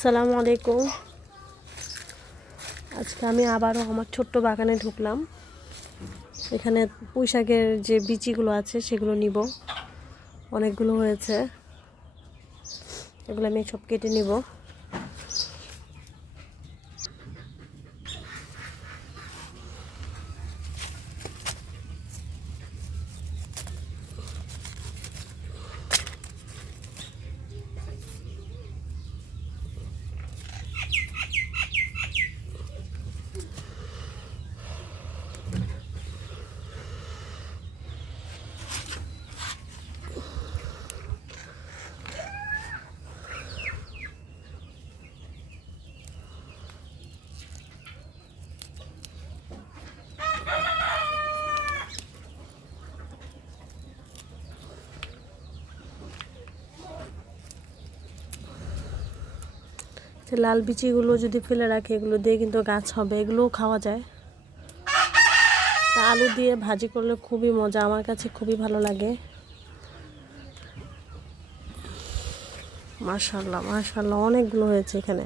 আসসালামু আলাইকুম। আজকে আমি আবারও আমার ছোট্ট বাগানে ঢুকলাম। এখানে পুঁইশাকের যে বিচিগুলো আছে, সেগুলো নিব। অনেকগুলো হয়েছে। এগুলো আমি সব কেটে নিব। যে লাল বিচিগুলো যদি ফেলে রাখে, এগুলো দিয়ে কিন্তু গাছ হবে, এগুলোও খাওয়া যায়। তা আলু দিয়ে ভাজি করলে খুবই মজা, আমার কাছে খুবই ভালো লাগে। মাশাল্লাহ মাশাল্লাহ অনেকগুলো হয়েছে এখানে।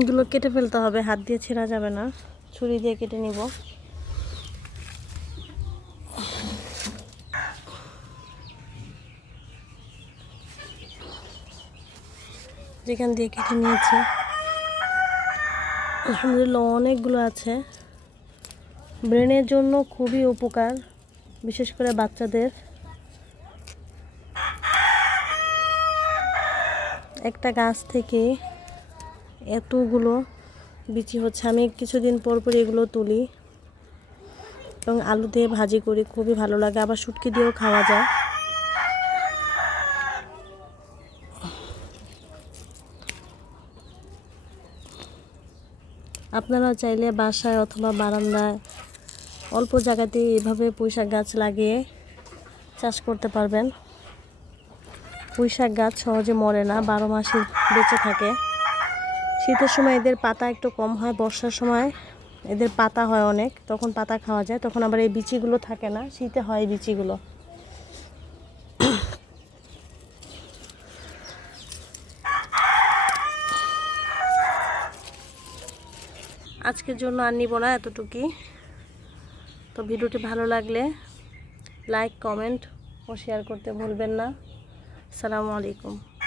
এগুলো কেটে ফেলতে হবে। হাত দিয়ে ছেঁড়া যাবে না। ছুরি দিয়ে কেটে নিব। যেখান দিয়ে কেটে নিয়েছি। আলহামদুলিল্লাহ অনেকগুলো আছে। ব্রেনের জন্য খুবই উপকার, বিশেষ করে বাচ্চাদের। একটা গাছ থেকে এতগুলো বিচি হচ্ছে। আমি কিছুদিন পর পর এগুলো তুলি এবং আলু দিয়ে ভাজি করি, খুবই ভালো লাগে। আবার শুটকি দিয়েও খাওয়া যায়। আপনারা চাইলে বাসায় অথবা বারান্দায় অল্প জায়গাতে এভাবে পুঁইশাক গাছ লাগিয়ে চাষ করতে পারবেন। পুঁইশাক গাছ সহজে মরে না, বারো মাসে বেঁচে থাকে। শীতের সময় এদের পাতা একটু কম হয়, বর্ষার সময় এদের পাতা হয় অনেক, তখন পাতা খাওয়া যায়, তখন আবার এই বিচিগুলো থাকে না, শীতে হয় এই বিচিগুলো। আজকের জন্য আর নিব না এতটুকুই। তো ভিডিওটি ভালো লাগলে লাইক, কমেন্ট ও শেয়ার করতে ভুলবেন না। আসসালামু আলাইকুম।